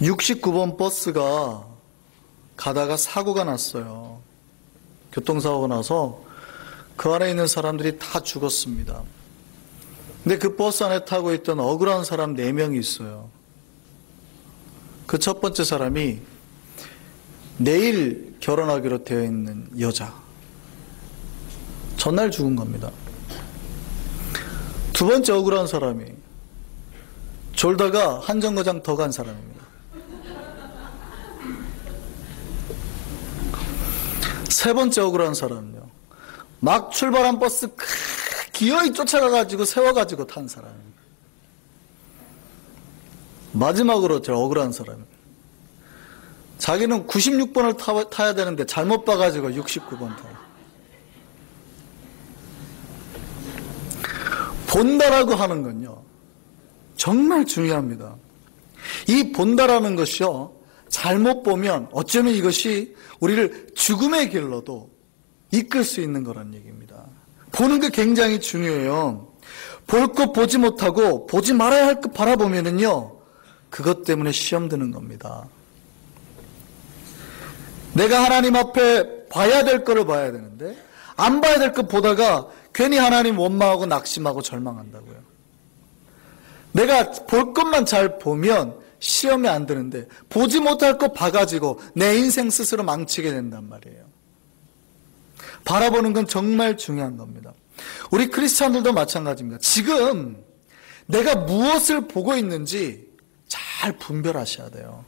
(69번) 버스가 가다가 사고가 났어요. 교통사고가 나서 그 안에 있는 사람들이 다 죽었습니다. 근데 그 버스 안에 타고 있던 억울한 사람 4명이 있어요. 그 첫 번째 사람이 내일 결혼하기로 되어 있는 여자. 전날 죽은 겁니다. 두 번째 억울한 사람이 졸다가 한 정거장 더 간 사람입니다. 세 번째 억울한 사람은요, 막 출발한 버스 기어이 쫓아가가지고 세워가지고 탄 사람입니다. 마지막으로 제일 억울한 사람입니다. 자기는 96번을 타야 되는데 잘못 봐가지고 69번 타요. 본다라고 하는 건요, 정말 중요합니다. 이 본다라는 것이요, 잘못 보면 어쩌면 이것이 우리를 죽음의 길로도 이끌 수 있는 거란 얘기입니다. 보는 게 굉장히 중요해요. 볼 것 보지 못하고 보지 말아야 할 것 바라보면은요, 그것 때문에 시험 드는 겁니다. 내가 하나님 앞에 봐야 될 거를 봐야 되는데 안 봐야 될 것 보다가 괜히 하나님 원망하고 낙심하고 절망한다고요. 내가 볼 것만 잘 보면 시험에 안 드는데 보지 못할 것 봐가지고 내 인생 스스로 망치게 된단 말이에요. 바라보는 건 정말 중요한 겁니다. 우리 크리스찬들도 마찬가지입니다. 지금 내가 무엇을 보고 있는지 잘 분별하셔야 돼요.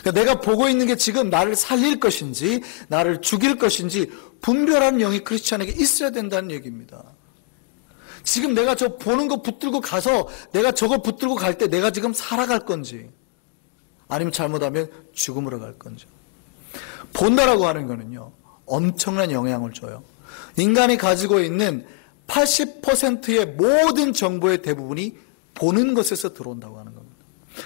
그러니까 내가 보고 있는 게 지금 나를 살릴 것인지 나를 죽일 것인지 분별하는 영이 크리스찬에게 있어야 된다는 얘기입니다. 지금 내가 저 보는 거 붙들고 가서 내가 저거 붙들고 갈 때 내가 지금 살아갈 건지 아니면 잘못하면 죽음으로 갈 건지. 본다라고 하는 거는요, 엄청난 영향을 줘요. 인간이 가지고 있는 80%의 모든 정보의 대부분이 보는 것에서 들어온다고 하는 겁니다.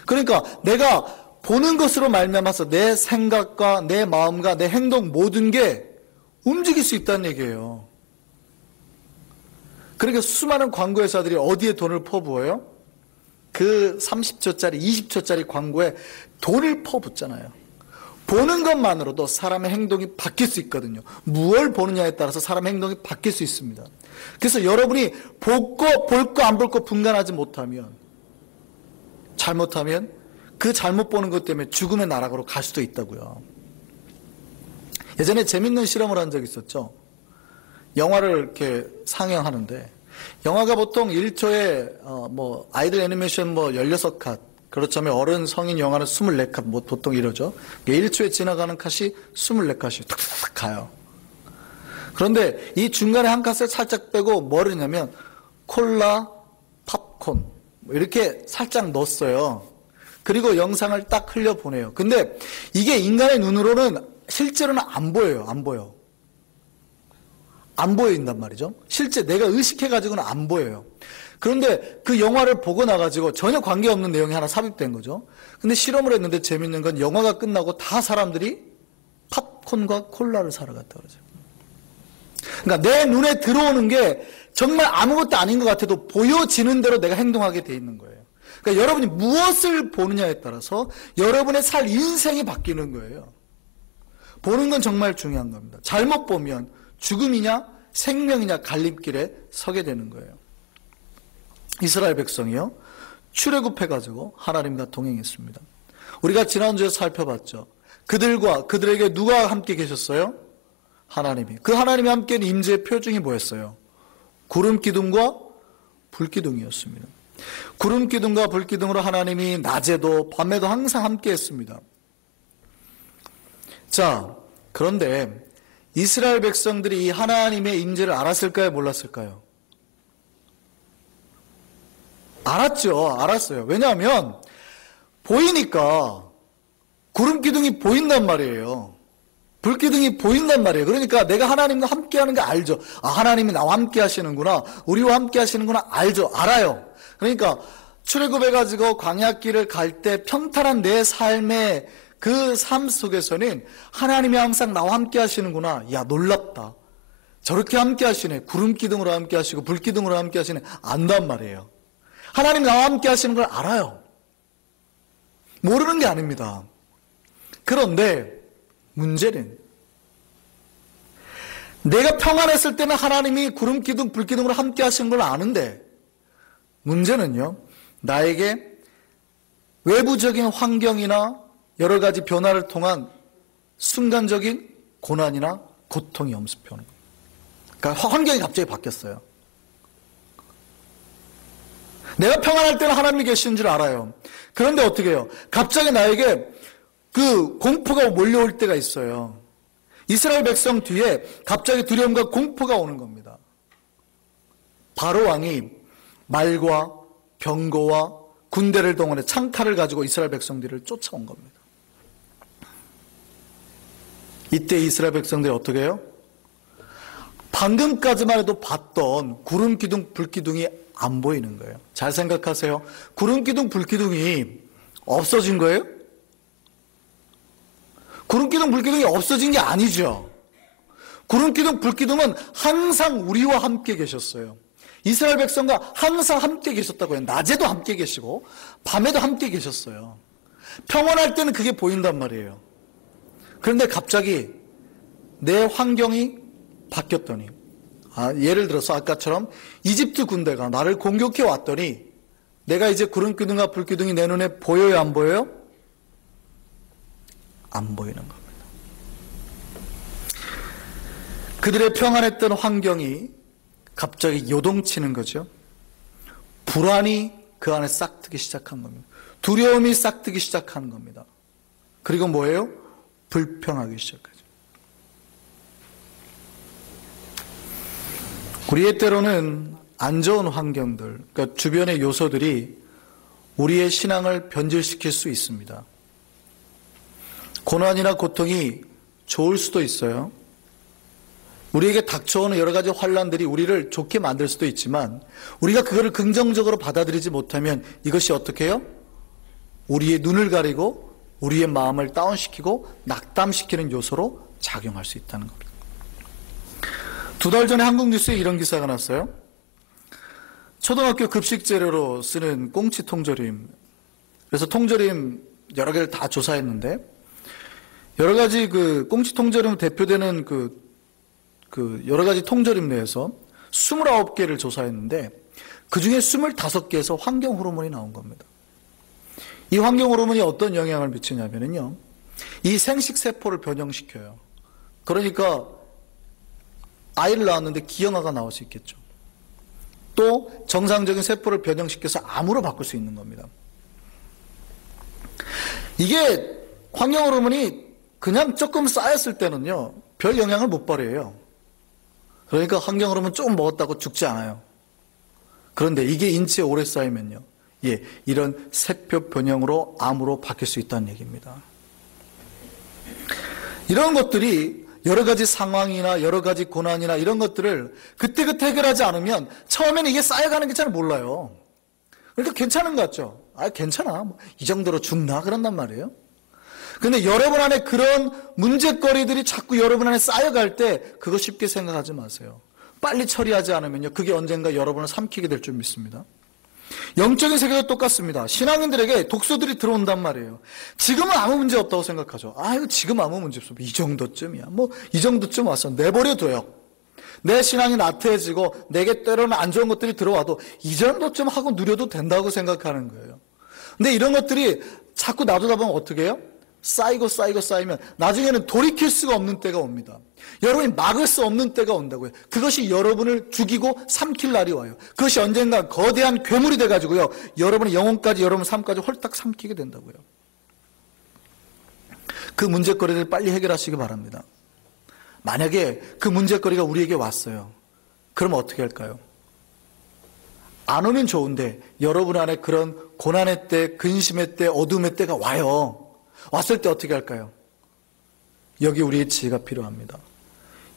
그러니까 내가 보는 것으로 말미암아서 내 생각과 내 마음과 내 행동 모든 게 움직일 수 있다는 얘기예요. 그러니까 수많은 광고회사들이 어디에 돈을 퍼부어요? 그 30초짜리 20초짜리 광고에 돈을 퍼붓잖아요. 보는 것만으로도 사람의 행동이 바뀔 수 있거든요. 무엇을 보느냐에 따라서 사람의 행동이 바뀔 수 있습니다. 그래서 여러분이 볼 거 안 볼 거 분간하지 못하면, 잘못하면 그 잘못 보는 것 때문에 죽음의 나락으로 갈 수도 있다고요. 예전에 재밌는 실험을 한 적이 있었죠. 영화를 이렇게 상영하는데 영화가 보통 1초에 아이들 애니메이션 16컷, 그렇다면 어른 성인 영화는 24컷, 보통 이러죠. 1초에 지나가는 컷이 24컷이 툭툭 가요. 그런데 이 중간에 한 컷을 살짝 빼고 뭐를 넣냐면 콜라, 팝콘 이렇게 살짝 넣었어요. 그리고 영상을 딱 흘려보내요. 근데 이게 인간의 눈으로는 실제로는 안 보여요. 안 보인단 말이죠. 실제 내가 의식해가지고는 안 보여요. 그런데 그 영화를 보고 나가지고 전혀 관계없는 내용이 하나 삽입된 거죠. 근데 실험을 했는데 재밌는 건 영화가 끝나고 다 사람들이 팝콘과 콜라를 사러 갔다 그러죠. 그러니까 내 눈에 들어오는 게 정말 아무것도 아닌 것 같아도 보여지는 대로 내가 행동하게 돼 있는 거예요. 그러니까 여러분이 무엇을 보느냐에 따라서 여러분의 살 인생이 바뀌는 거예요. 보는 건 정말 중요한 겁니다. 잘못 보면 죽음이냐 생명이냐 갈림길에 서게 되는 거예요. 이스라엘 백성이요, 출애굽해가지고 하나님과 동행했습니다. 우리가 지난주에 살펴봤죠. 그들에게 누가 함께 계셨어요? 하나님이. 그 하나님이 함께 있는 임재의 표징이 뭐였어요? 구름 기둥과 불 기둥이었습니다. 구름 기둥과 불 기둥으로 하나님이 낮에도 밤에도 항상 함께 했습니다. 자, 그런데 이스라엘 백성들이 이 하나님의 임재를 알았을까요? 몰랐을까요? 알았어요. 왜냐하면 보이니까 구름 기둥이 보인단 말이에요. 불 기둥이 보인단 말이에요. 그러니까 내가 하나님과 함께하는 거 알죠. 하나님이 나와 함께 하시는구나, 우리와 함께 하시는구나, 알아요. 그러니까 출애굽해가지고 광야길을 갈 때 평탄한 내 삶의 그 삶 속에서는 하나님이 항상 나와 함께 하시는구나, 야 놀랍다, 저렇게 함께 하시네, 구름 기둥으로 함께 하시고 불 기둥으로 함께 하시네, 안단 말이에요. 하나님 나와 함께 하시는 걸 알아요. 모르는 게 아닙니다. 그런데 문제는 내가 평안했을 때는 하나님이 구름 기둥 불 기둥으로 함께 하시는 걸 아는데, 문제는요, 나에게 외부적인 환경이나 여러 가지 변화를 통한 순간적인 고난이나 고통이 엄습해오는 거예요. 그러니까 환경이 갑자기 바뀌었어요. 내가 평안할 때는 하나님이 계시는 줄 알아요. 그런데 어떻게 해요? 갑자기 나에게 그 공포가 몰려올 때가 있어요. 이스라엘 백성 뒤에 갑자기 두려움과 공포가 오는 겁니다. 바로 왕이 말과 병거와 군대를 동원해 창칼을 가지고 이스라엘 백성들을 쫓아온 겁니다. 이때 이스라엘 백성들이 어떻게 해요? 방금까지만 해도 봤던 구름 기둥 불 기둥이 안 보이는 거예요. 잘 생각하세요. 구름 기둥 불 기둥이 없어진 거예요? 구름 기둥 불 기둥이 없어진 게 아니죠. 구름 기둥 불 기둥은 항상 우리와 함께 계셨어요. 이스라엘 백성과 항상 함께 계셨다고 해요. 낮에도 함께 계시고 밤에도 함께 계셨어요. 평온할 때는 그게 보인단 말이에요. 그런데 갑자기 내 환경이 바뀌었더니, 예를 들어서 아까처럼 이집트 군대가 나를 공격해 왔더니 내가 이제 구름 기둥과 불 기둥이 내 눈에 보여요, 안 보여요? 안 보이는 겁니다. 그들의 평안했던 환경이 갑자기 요동치는 거죠. 불안이 그 안에 싹트기 시작한 겁니다. 두려움이 싹트기 시작하는 겁니다. 그리고 뭐예요? 불평하기 시작하죠. 우리의 때로는 안 좋은 환경들, 그러니까 주변의 요소들이 우리의 신앙을 변질시킬 수 있습니다. 고난이나 고통이 좋을 수도 있어요. 우리에게 닥쳐오는 여러 가지 환난들이 우리를 좋게 만들 수도 있지만, 우리가 그거를 긍정적으로 받아들이지 못하면 이것이 어떻게 해요? 우리의 눈을 가리고 우리의 마음을 다운시키고 낙담시키는 요소로 작용할 수 있다는 겁니다. 2달 전에 한국 뉴스에 이런 기사가 났어요. 초등학교 급식 재료로 쓰는 꽁치 통조림. 그래서 통조림 여러 개를 다 조사했는데, 여러 가지 그 꽁치 통조림 대표되는 여러 가지 통조림 내에서 29개를 조사했는데, 그 중에 25개에서 환경 호르몬이 나온 겁니다. 이 환경 호르몬이 어떤 영향을 미치냐면요, 이 생식 세포를 변형시켜요. 그러니까 아이를 낳았는데 기형아가 나올 수 있겠죠. 또 정상적인 세포를 변형시켜서 암으로 바꿀 수 있는 겁니다. 이게 환경 호르몬이 그냥 조금 쌓였을 때는요, 별 영향을 못 발휘해요. 그러니까 환경 호르몬 조금 먹었다고 죽지 않아요. 그런데 이게 인체에 오래 쌓이면요, 이런 세포 변형으로 암으로 바뀔 수 있다는 얘기입니다. 이런 것들이 여러 가지 상황이나 여러 가지 고난이나 이런 것들을 그때그때 해결하지 않으면 처음에는 이게 쌓여가는 게 잘 몰라요. 그러니까 괜찮은 것 같죠? 괜찮아. 이 정도로 죽나? 그런단 말이에요. 근데 여러분 안에 그런 문제거리들이 자꾸 여러분 안에 쌓여갈 때 그거 쉽게 생각하지 마세요. 빨리 처리하지 않으면요, 그게 언젠가 여러분을 삼키게 될 줄 믿습니다. 영적인 세계도 똑같습니다. 신앙인들에게 독소들이 들어온단 말이에요. 지금은 아무 문제 없다고 생각하죠. 이거 지금 아무 문제 없어. 이 정도쯤이야. 이 정도쯤 왔어. 내버려둬요. 내 신앙이 나태해지고 내게 때로는 안 좋은 것들이 들어와도 이 정도쯤 하고 누려도 된다고 생각하는 거예요. 근데 이런 것들이 자꾸 놔두다 보면 어떻게 해요? 쌓이면 나중에는 돌이킬 수가 없는 때가 옵니다. 여러분이 막을 수 없는 때가 온다고요. 그것이 여러분을 죽이고 삼킬 날이 와요. 그것이 언젠가 거대한 괴물이 돼가지고요, 여러분의 영혼까지, 여러분 삶까지 홀딱 삼키게 된다고요. 그 문제거리를 빨리 해결하시기 바랍니다. 만약에 그 문제거리가 우리에게 왔어요. 그럼 어떻게 할까요? 안 오면 좋은데 여러분 안에 그런 고난의 때, 근심의 때, 어둠의 때가 와요. 왔을 때 어떻게 할까요? 여기 우리의 지혜가 필요합니다.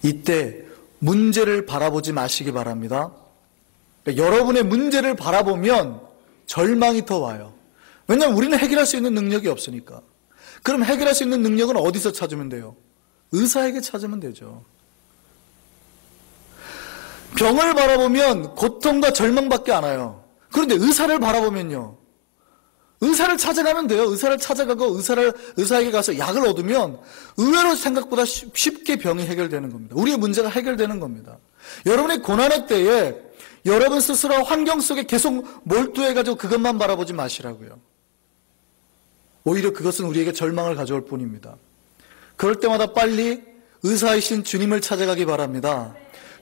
이때 문제를 바라보지 마시기 바랍니다. 그러니까 여러분의 문제를 바라보면 절망이 더 와요. 왜냐하면 우리는 해결할 수 있는 능력이 없으니까. 그럼 해결할 수 있는 능력은 어디서 찾으면 돼요? 의사에게 찾으면 되죠. 병을 바라보면 고통과 절망밖에 안 와요. 그런데 의사를 바라보면요, 의사를 찾아가면 돼요. 의사를 찾아가고 의사에게 가서 약을 얻으면 의외로 생각보다 쉽게 병이 해결되는 겁니다. 우리의 문제가 해결되는 겁니다. 여러분의 고난의 때에 여러분 스스로 환경 속에 계속 몰두해가지고 그것만 바라보지 마시라고요. 오히려 그것은 우리에게 절망을 가져올 뿐입니다. 그럴 때마다 빨리 의사이신 주님을 찾아가기 바랍니다.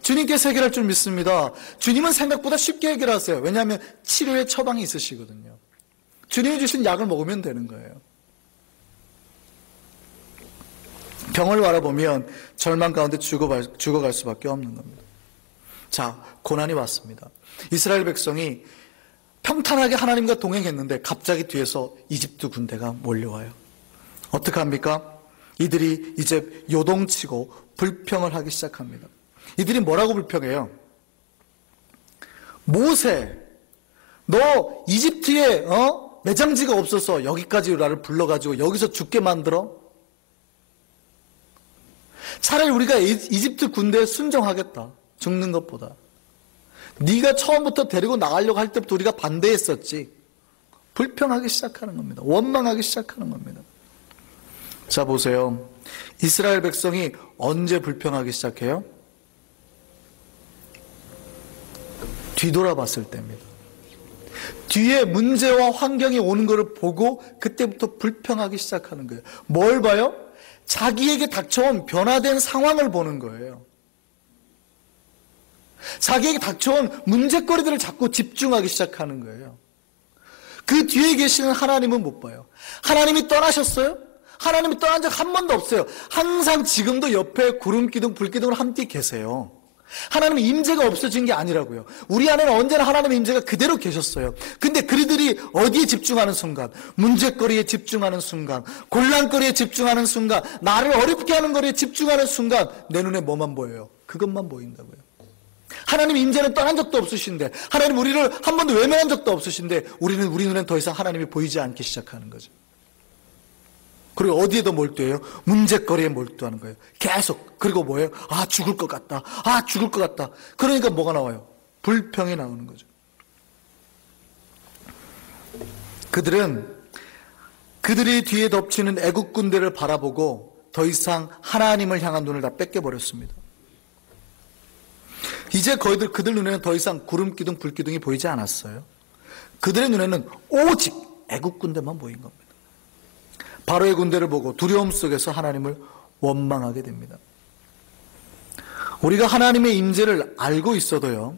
주님께서 해결할 줄 믿습니다. 주님은 생각보다 쉽게 해결하세요. 왜냐하면 치료의 처방이 있으시거든요. 주님이 주신 약을 먹으면 되는 거예요. 병을 바라보면 절망 가운데 죽어갈 수밖에 없는 겁니다. 자, 고난이 왔습니다. 이스라엘 백성이 평탄하게 하나님과 동행했는데 갑자기 뒤에서 이집트 군대가 몰려와요. 어떻게 합니까? 이들이 이제 요동치고 불평을 하기 시작합니다. 이들이 뭐라고 불평해요? 모세, 너 이집트에 매장지가 없어서 여기까지 나를 불러가지고 여기서 죽게 만들어? 차라리 우리가 이집트 군대에 순종하겠다. 죽는 것보다. 네가 처음부터 데리고 나가려고 할 때부터 우리가 반대했었지. 불평하기 시작하는 겁니다. 원망하기 시작하는 겁니다. 자, 보세요. 이스라엘 백성이 언제 불평하기 시작해요? 뒤돌아봤을 때입니다. 뒤에 문제와 환경이 오는 것을 보고 그때부터 불평하기 시작하는 거예요. 뭘 봐요? 자기에게 닥쳐온 변화된 상황을 보는 거예요. 자기에게 닥쳐온 문제거리들을 자꾸 집중하기 시작하는 거예요. 그 뒤에 계시는 하나님은 못 봐요. 하나님이 떠나셨어요? 하나님이 떠난 적 한 번도 없어요. 항상 지금도 옆에 구름기둥, 불기둥을 함께 계세요. 하나님의 임재가 없어진 게 아니라고요. 우리 안에는 언제나 하나님의 임재가 그대로 계셨어요. 근데 그들이 어디에 집중하는 순간, 문제거리에 집중하는 순간, 곤란거리에 집중하는 순간, 나를 어렵게 하는 거리에 집중하는 순간 내 눈에 뭐만 보여요? 그것만 보인다고요. 하나님 임재는 떠난 적도 없으신데, 하나님 우리를 한 번도 외면한 적도 없으신데 우리 눈엔 더 이상 하나님이 보이지 않기 시작하는 거죠. 그리고 어디에 더 몰두해요? 문제거리에 몰두하는 거예요. 계속. 그리고 뭐예요? 아, 죽을 것 같다. 아, 죽을 것 같다. 그러니까 뭐가 나와요? 불평이 나오는 거죠. 그들이 뒤에 덮치는 애국 군대를 바라보고 더 이상 하나님을 향한 눈을 다 뺏겨버렸습니다. 이제 그들 눈에는 더 이상 구름기둥, 불기둥이 보이지 않았어요. 그들의 눈에는 오직 애국 군대만 보인 겁니다. 바로의 군대를 보고 두려움 속에서 하나님을 원망하게 됩니다. 우리가 하나님의 임재를 알고 있어도요,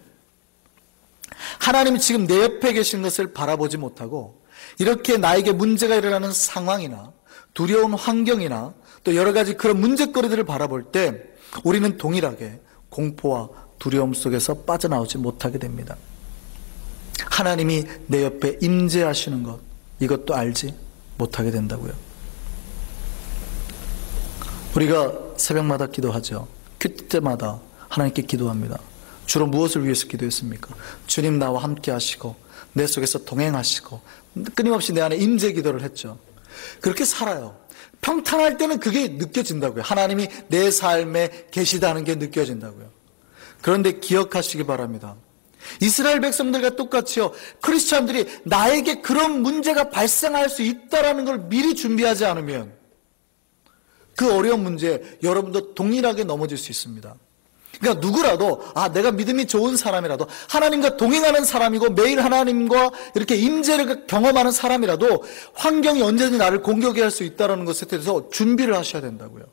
하나님이 지금 내 옆에 계신 것을 바라보지 못하고 이렇게 나에게 문제가 일어나는 상황이나 두려운 환경이나 또 여러 가지 그런 문제거리들을 바라볼 때 우리는 동일하게 공포와 두려움 속에서 빠져나오지 못하게 됩니다. 하나님이 내 옆에 임재하시는 것, 이것도 알지 못하게 된다고요. 우리가 새벽마다 기도하죠. 큐티 때마다 하나님께 기도합니다. 주로 무엇을 위해서 기도했습니까? 주님 나와 함께 하시고 내 속에서 동행하시고 끊임없이 내 안에 임재 기도를 했죠. 그렇게 살아요. 평탄할 때는 그게 느껴진다고요. 하나님이 내 삶에 계시다는 게 느껴진다고요. 그런데 기억하시기 바랍니다. 이스라엘 백성들과 똑같이요, 크리스찬들이 나에게 그런 문제가 발생할 수 있다는 걸 미리 준비하지 않으면 그 어려운 문제에 여러분도 동일하게 넘어질 수 있습니다. 그러니까 누구라도 내가 믿음이 좋은 사람이라도 하나님과 동행하는 사람이고 매일 하나님과 이렇게 임재를 경험하는 사람이라도 환경이 언제든지 나를 공격해 할 수 있다는 것에 대해서 준비를 하셔야 된다고요.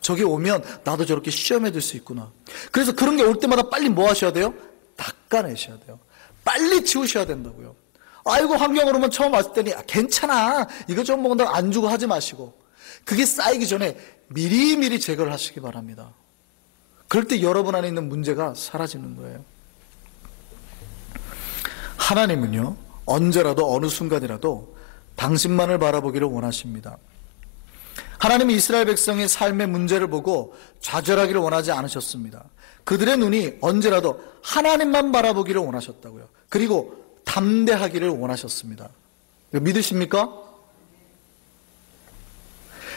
저게 오면 나도 저렇게 시험해 줄 수 있구나. 그래서 그런 게 올 때마다 빨리 뭐 하셔야 돼요? 닦아내셔야 돼요. 빨리 치우셔야 된다고요. 아이고 환경으로 오면 처음 왔을 때니 괜찮아, 이거 좀 먹는다고 안 주고 하지 마시고 그게 쌓이기 전에 미리미리 제거를 하시기 바랍니다. 그럴 때 여러분 안에 있는 문제가 사라지는 거예요. 하나님은요, 언제라도 어느 순간이라도 당신만을 바라보기를 원하십니다. 하나님이 이스라엘 백성의 삶의 문제를 보고 좌절하기를 원하지 않으셨습니다. 그들의 눈이 언제라도 하나님만 바라보기를 원하셨다고요. 그리고 담대하기를 원하셨습니다. 믿으십니까?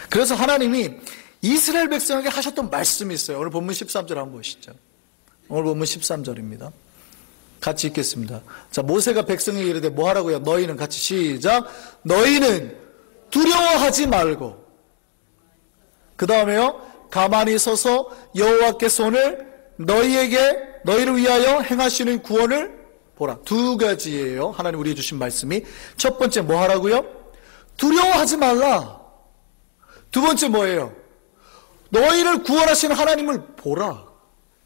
그래서 하나님이 이스라엘 백성에게 하셨던 말씀이 있어요. 오늘 본문 13절 한번 보시죠. 오늘 본문 13절입니다. 같이 읽겠습니다. 자, 모세가 백성에게 이르되 뭐 하라고요? 너희는 같이 시작. 너희는 두려워하지 말고. 그 다음에요. 가만히 서서 여호와께서 오늘 너희를 위하여 행하시는 구원을 보라. 두 가지예요. 하나님 우리에게 주신 말씀이. 첫 번째 뭐 하라고요? 두려워하지 말라. 두 번째 뭐예요? 너희를 구원하시는 하나님을 보라.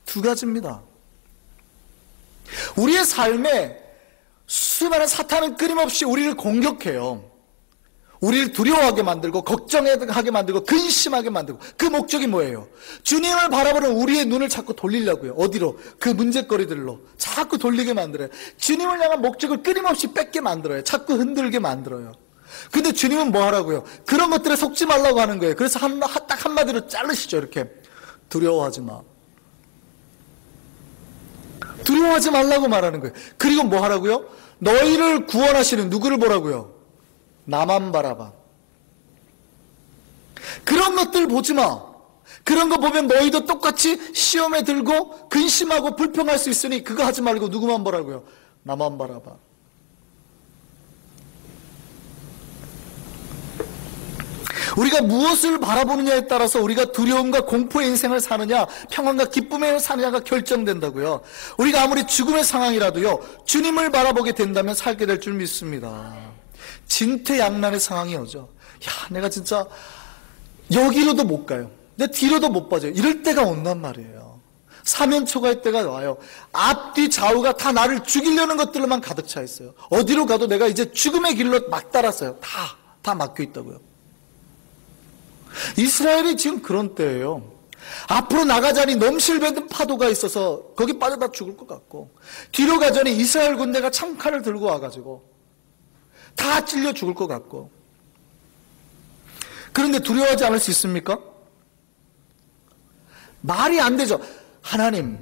두 가지입니다. 우리의 삶에 수많은 사탄은 끊임없이 우리를 공격해요. 우리를 두려워하게 만들고 걱정하게 만들고 근심하게 만들고. 그 목적이 뭐예요? 주님을 바라보는 우리의 눈을 자꾸 돌리려고요. 어디로? 그 문제거리들로 자꾸 돌리게 만들어요. 주님을 향한 목적을 끊임없이 뺏게 만들어요. 자꾸 흔들게 만들어요. 근데 주님은 뭐 하라고요? 그런 것들에 속지 말라고 하는 거예요. 그래서 딱 한마디로 자르시죠. 이렇게. 두려워하지 마. 두려워하지 말라고 말하는 거예요. 그리고 뭐 하라고요? 너희를 구원하시는 누구를 보라고요? 나만 바라봐. 그런 것들 보지 마. 그런 거 보면 너희도 똑같이 시험에 들고 근심하고 불평할 수 있으니 그거 하지 말고 누구만 보라고요? 나만 바라봐. 우리가 무엇을 바라보느냐에 따라서 우리가 두려움과 공포의 인생을 사느냐, 평안과 기쁨의 사느냐가 결정된다고요. 우리가 아무리 죽음의 상황이라도요, 주님을 바라보게 된다면 살게 될 줄 믿습니다. 진퇴양난의 상황이 오죠. 야, 내가 진짜 여기로도 못 가요. 내 뒤로도 못 빠져요. 이럴 때가 온단 말이에요. 사면초가의 때가 와요. 앞뒤 좌우가 다 나를 죽이려는 것들로만 가득 차 있어요. 어디로 가도 내가 이제 죽음의 길로 막 따랐어요. 다 막혀 있다고요. 이스라엘이 지금 그런 때예요. 앞으로 나가자니 넘실배는 파도가 있어서 거기 빠져다 죽을 것 같고, 뒤로 가자니 이스라엘 군대가 창칼을 들고 와가지고 다 찔려 죽을 것 같고. 그런데 두려워하지 않을 수 있습니까? 말이 안 되죠. 하나님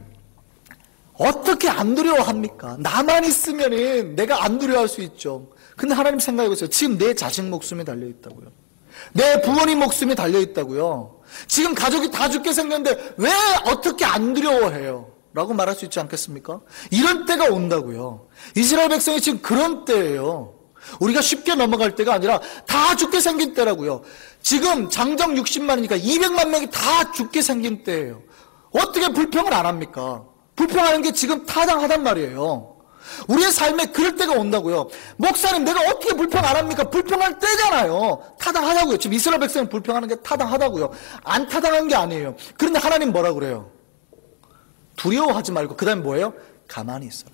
어떻게 안 두려워합니까? 나만 있으면은 내가 안 두려워할 수 있죠. 근데 하나님 생각해보세요. 지금 내 자식 목숨이 달려있다고요. 내 부모님 목숨이 달려있다고요. 지금 가족이 다 죽게 생겼는데 왜 어떻게 안 두려워해요? 라고 말할 수 있지 않겠습니까? 이런 때가 온다고요. 이스라엘 백성이 지금 그런 때예요. 우리가 쉽게 넘어갈 때가 아니라 다 죽게 생긴 때라고요. 지금 장정 60만이니까 200만 명이 다 죽게 생긴 때예요. 어떻게 불평을 안 합니까? 불평하는 게 지금 타당하단 말이에요. 우리의 삶에 그럴 때가 온다고요. 목사님, 내가 어떻게 불평 안 합니까? 불평할 때잖아요. 타당하다고요. 지금 이스라엘 백성이 불평하는 게 타당하다고요. 안 타당한 게 아니에요. 그런데 하나님 뭐라 그래요? 두려워하지 말고 그 다음에 뭐예요? 가만히 있어라.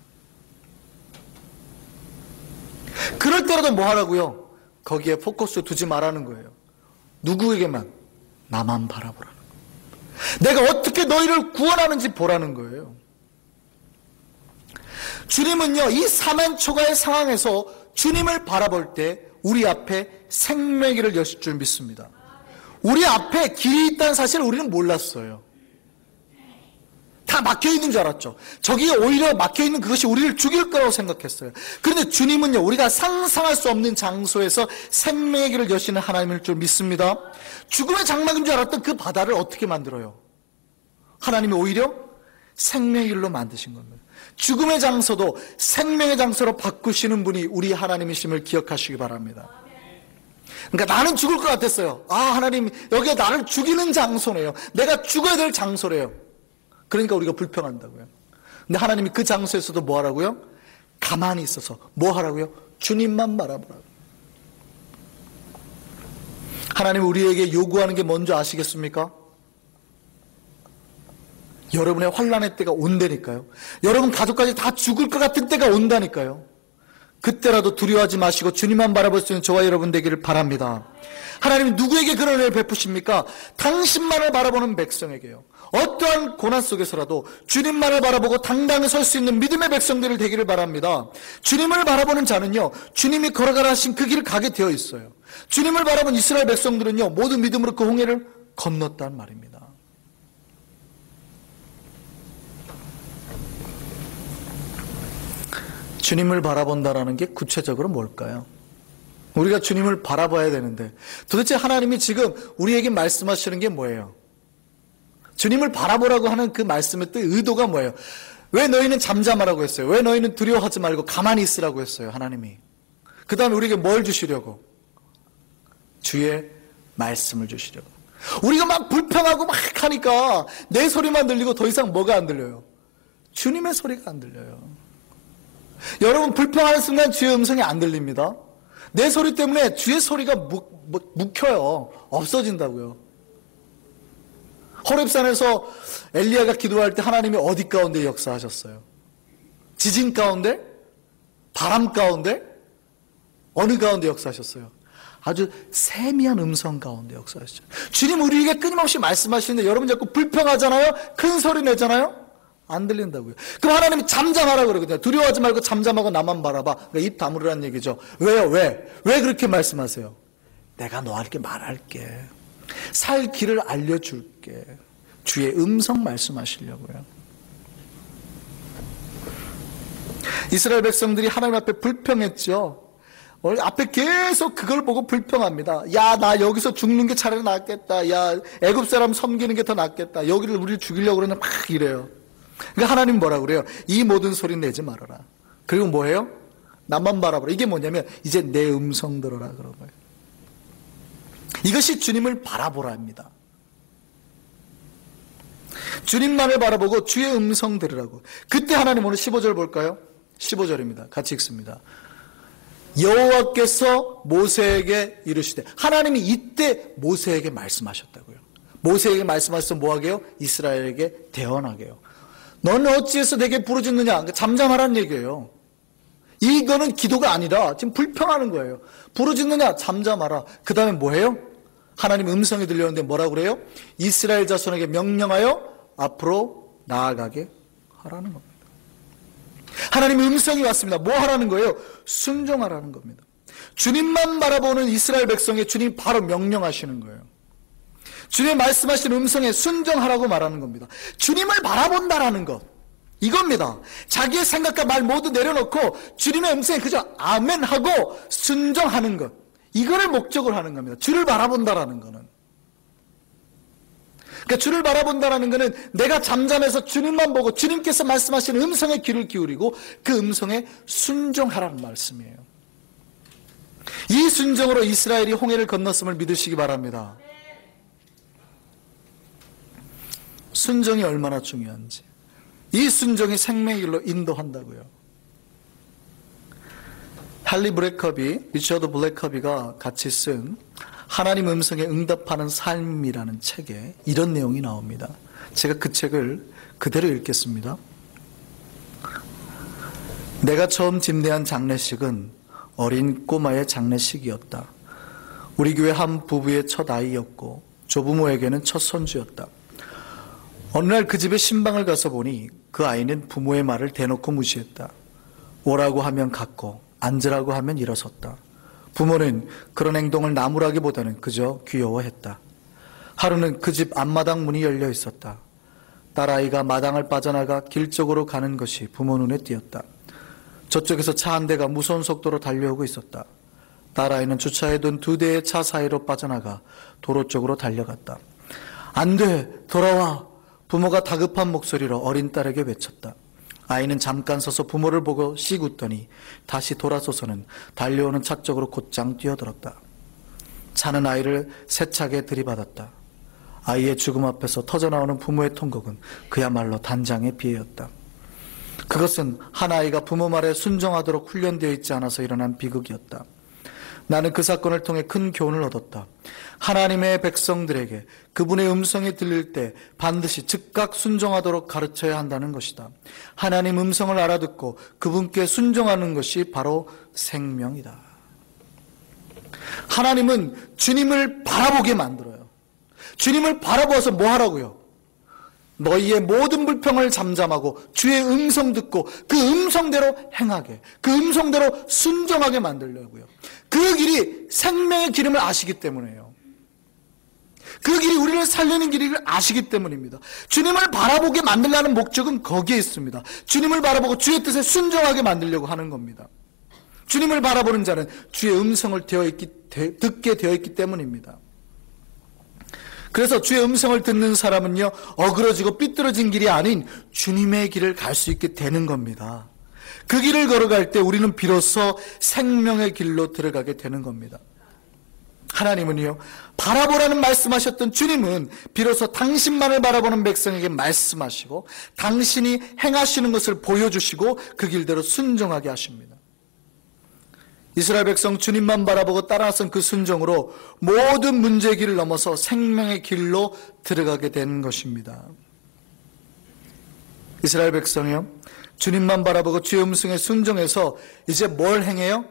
그럴 때라도 뭐 하라고요? 거기에 포커스 두지 말라는 거예요. 누구에게만? 나만 바라보라는 거예요. 내가 어떻게 너희를 구원하는지 보라는 거예요. 주님은요, 이 사면초가의 상황에서 주님을 바라볼 때 우리 앞에 생명의 길을 여실 줄 믿습니다. 우리 앞에 길이 있다는 사실을 우리는 몰랐어요. 다 막혀있는 줄 알았죠. 저기에 오히려 막혀있는 그것이 우리를 죽일 거라고 생각했어요. 그런데 주님은요, 우리가 상상할 수 없는 장소에서 생명의 길을 여시는 하나님일 줄 믿습니다. 죽음의 장막인 줄 알았던 그 바다를 어떻게 만들어요? 하나님이 오히려 생명의 길로 만드신 겁니다. 죽음의 장소도 생명의 장소로 바꾸시는 분이 우리 하나님이심을 기억하시기 바랍니다. 그러니까 나는 죽을 것 같았어요. 아, 하나님, 여기가 나를 죽이는 장소네요. 내가 죽어야 될 장소래요. 그러니까 우리가 불평한다고요. 근데 하나님이 그 장소에서도 뭐 하라고요? 가만히 있어서 뭐 하라고요? 주님만 바라보라고. 하나님이 우리에게 요구하는 게 뭔지 아시겠습니까? 여러분의 환난의 때가 온다니까요. 여러분 가족까지 다 죽을 것 같은 때가 온다니까요. 그때라도 두려워하지 마시고 주님만 바라볼 수 있는 저와 여러분 되기를 바랍니다. 하나님이 누구에게 그런 은혜를 베푸십니까? 당신만을 바라보는 백성에게요. 어떠한 고난 속에서라도 주님만을 바라보고 당당히 설 수 있는 믿음의 백성들을 되기를 바랍니다. 주님을 바라보는 자는요, 주님이 걸어가라 하신 그 길을 가게 되어 있어요. 주님을 바라본 이스라엘 백성들은요, 모두 믿음으로 그 홍해를 건넜단 말입니다. 주님을 바라본다라는 게 구체적으로 뭘까요? 우리가 주님을 바라봐야 되는데 도대체 하나님이 지금 우리에게 말씀하시는 게 뭐예요? 주님을 바라보라고 하는 그 말씀의 뜻, 의도가 뭐예요? 왜 너희는 잠잠하라고 했어요? 왜 너희는 두려워하지 말고 가만히 있으라고 했어요? 하나님이. 그 다음에 우리에게 뭘 주시려고? 주의 말씀을 주시려고. 우리가 막 불평하고 막 하니까 내 소리만 들리고 더 이상 뭐가 안 들려요? 주님의 소리가 안 들려요. 여러분, 불평하는 순간 주의 음성이 안 들립니다. 내 소리 때문에 주의 소리가 묵혀요. 없어진다고요. 호렙산에서 엘리야가 기도할 때 하나님이 어디 가운데 역사하셨어요? 지진 가운데? 바람 가운데? 어느 가운데 역사하셨어요? 아주 세미한 음성 가운데 역사하시죠. 주님 우리에게 끊임없이 말씀하시는데 여러분 자꾸 불평하잖아요? 큰 소리 내잖아요? 안 들린다고요. 그럼 하나님이 잠잠하라고 그러거든요. 두려워하지 말고 잠잠하고 나만 바라봐. 그러니까 입 다물으라는 얘기죠. 왜요? 왜 그렇게 말씀하세요? 내가 너에게 말할게. 살 길을 알려줄게. 주의 음성 말씀하시려고요. 이스라엘 백성들이 하나님 앞에 불평했죠. 앞에 계속 그걸 보고 불평합니다. 야, 나 여기서 죽는 게 차라리 낫겠다. 야, 애굽 사람 섬기는 게 더 낫겠다. 여기를 우리를 죽이려고 그러냐 막 이래요. 그러니까 하나님 뭐라 그래요? 이 모든 소리 내지 말아라. 그리고 뭐예요? 나만 바라보라. 이게 뭐냐면 이제 내 음성 들어라 그런 거예요. 이것이 주님을 바라보라입니다. 주님만을 바라보고 주의 음성 들으라고. 그때 하나님 오늘 15절 볼까요? 15절입니다. 같이 읽습니다. 여호와께서 모세에게 이르시되, 하나님이 이때 모세에게 말씀하셨다고요. 모세에게 말씀하셔서 뭐하게요? 이스라엘에게 대언하게요. 너는 어찌해서 내게 부르짖느냐? 잠잠하라는 얘기예요. 이거는 기도가 아니라 지금 불평하는 거예요. 부르짖느냐? 잠잠하라. 그 다음에 뭐해요? 하나님 음성이 들려오는데 뭐라고 그래요? 이스라엘 자손에게 명령하여 앞으로 나아가게 하라는 겁니다. 하나님의 음성이 왔습니다. 뭐 하라는 거예요? 순종하라는 겁니다. 주님만 바라보는 이스라엘 백성에 주님 바로 명령하시는 거예요. 주님 말씀하신 음성에 순종하라고 말하는 겁니다. 주님을 바라본다라는 것, 이겁니다. 자기의 생각과 말 모두 내려놓고 주님의 음성에 그저 아멘 하고 순종하는 것, 이거를 목적으로 하는 겁니다. 주를 바라본다라는 거는. 그러니까 주를 바라본다라는 것은 내가 잠잠해서 주님만 보고 주님께서 말씀하시는 음성에 귀를 기울이고 그 음성에 순종하라는 말씀이에요. 이 순종으로 이스라엘이 홍해를 건넜음을 믿으시기 바랍니다. 순종이 얼마나 중요한지. 이 순종이 생명의 길로 인도한다고요. 할리 블랙커비, 리처드 블랙커비가 같이 쓴 하나님 음성에 응답하는 삶이라는 책에 이런 내용이 나옵니다. 제가 그 책을 그대로 읽겠습니다. 내가 처음 집례한 장례식은 어린 꼬마의 장례식이었다. 우리 교회 한 부부의 첫 아이였고 조부모에게는 첫 손주였다. 어느 날 그 집에 신방을 가서 보니 그 아이는 부모의 말을 대놓고 무시했다. 오라고 하면 갔고 앉으라고 하면 일어섰다. 부모는 그런 행동을 나무라기보다는 그저 귀여워했다. 하루는 그 집 앞마당 문이 열려 있었다. 딸아이가 마당을 빠져나가 길 쪽으로 가는 것이 부모 눈에 띄었다. 저쪽에서 차 한 대가 무서운 속도로 달려오고 있었다. 딸아이는 주차해둔 2대의 차 사이로 빠져나가 도로 쪽으로 달려갔다. 안 돼! 돌아와! 부모가 다급한 목소리로 어린 딸에게 외쳤다. 아이는 잠깐 서서 부모를 보고 씩 웃더니 다시 돌아서서는 달려오는 차 쪽으로 곧장 뛰어들었다. 차는 아이를 세차게 들이받았다. 아이의 죽음 앞에서 터져나오는 부모의 통곡은 그야말로 단장의 비애였다. 그것은 한 아이가 부모 말에 순종하도록 훈련되어 있지 않아서 일어난 비극이었다. 나는 그 사건을 통해 큰 교훈을 얻었다. 하나님의 백성들에게 그분의 음성이 들릴 때 반드시 즉각 순종하도록 가르쳐야 한다는 것이다. 하나님 음성을 알아듣고 그분께 순종하는 것이 바로 생명이다. 하나님은 주님을 바라보게 만들어요. 주님을 바라보아서 뭐 하라고요? 너희의 모든 불평을 잠잠하고 주의 음성 듣고 그 음성대로 행하게, 그 음성대로 순종하게 만들려고요. 그 길이 생명의 기름을 아시기 때문에요. 그 길이 우리를 살리는 길을 아시기 때문입니다. 주님을 바라보게 만들려는 목적은 거기에 있습니다. 주님을 바라보고 주의 뜻에 순종하게 만들려고 하는 겁니다. 주님을 바라보는 자는 주의 음성을 듣게 되어 있기 때문입니다. 그래서 주의 음성을 듣는 사람은요, 어그러지고 삐뚤어진 길이 아닌 주님의 길을 갈 수 있게 되는 겁니다. 그 길을 걸어갈 때 우리는 비로소 생명의 길로 들어가게 되는 겁니다. 하나님은요, 바라보라는 말씀하셨던 주님은 비로소 당신만을 바라보는 백성에게 말씀하시고 당신이 행하시는 것을 보여주시고 그 길대로 순종하게 하십니다. 이스라엘 백성 주님만 바라보고 따라선 그 순종으로 모든 문제의 길을 넘어서 생명의 길로 들어가게 된 것입니다. 이스라엘 백성이요, 주님만 바라보고 주의 음성에 순종해서 이제 뭘 행해요?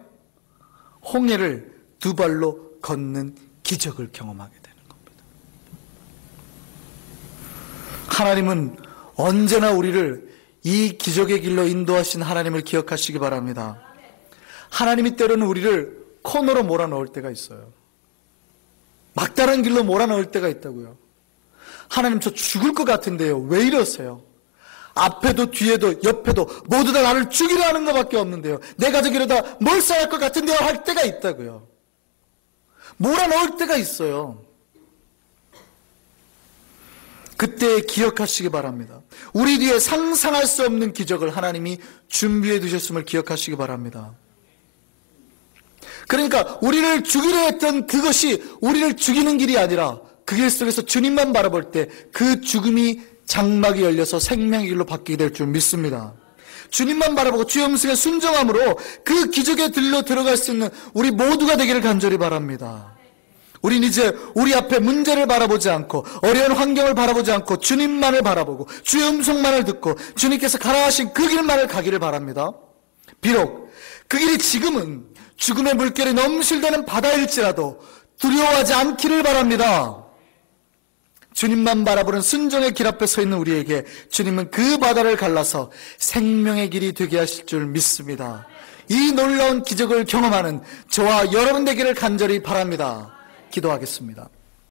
홍해를 두 발로 걷는 기적을 경험하게 되는 겁니다. 하나님은 언제나 우리를 이 기적의 길로 인도하신 하나님을 기억하시기 바랍니다. 하나님이 때로는 우리를 코너로 몰아넣을 때가 있어요. 막다른 길로 몰아넣을 때가 있다고요. 하나님, 저 죽을 것 같은데요, 왜 이러세요? 앞에도 뒤에도 옆에도 모두 다 나를 죽이려 하는 것밖에 없는데요, 내 가족 이러다 몰살할 것 같은데요 할 때가 있다고요. 몰아넣을 때가 있어요. 그때 기억하시기 바랍니다. 우리 뒤에 상상할 수 없는 기적을 하나님이 준비해 두셨음을 기억하시기 바랍니다. 그러니까 우리를 죽이려 했던 그것이 우리를 죽이는 길이 아니라 그 길 속에서 주님만 바라볼 때 그 죽음이 장막이 열려서 생명의 길로 바뀌게 될 줄 믿습니다. 주님만 바라보고 주의 음성에 순종함으로 그 기적의 들로 들어갈 수 있는 우리 모두가 되기를 간절히 바랍니다. 우린 이제 우리 앞에 문제를 바라보지 않고 어려운 환경을 바라보지 않고 주님만을 바라보고 주의 음성만을 듣고 주님께서 가라 하신 그 길만을 가기를 바랍니다. 비록 그 길이 지금은 죽음의 물결이 넘실대는 바다일지라도 두려워하지 않기를 바랍니다. 주님만 바라보는 순종의 길 앞에 서 있는 우리에게 주님은 그 바다를 갈라서 생명의 길이 되게 하실 줄 믿습니다. 이 놀라운 기적을 경험하는 저와 여러분 되기를 간절히 바랍니다. 기도하겠습니다.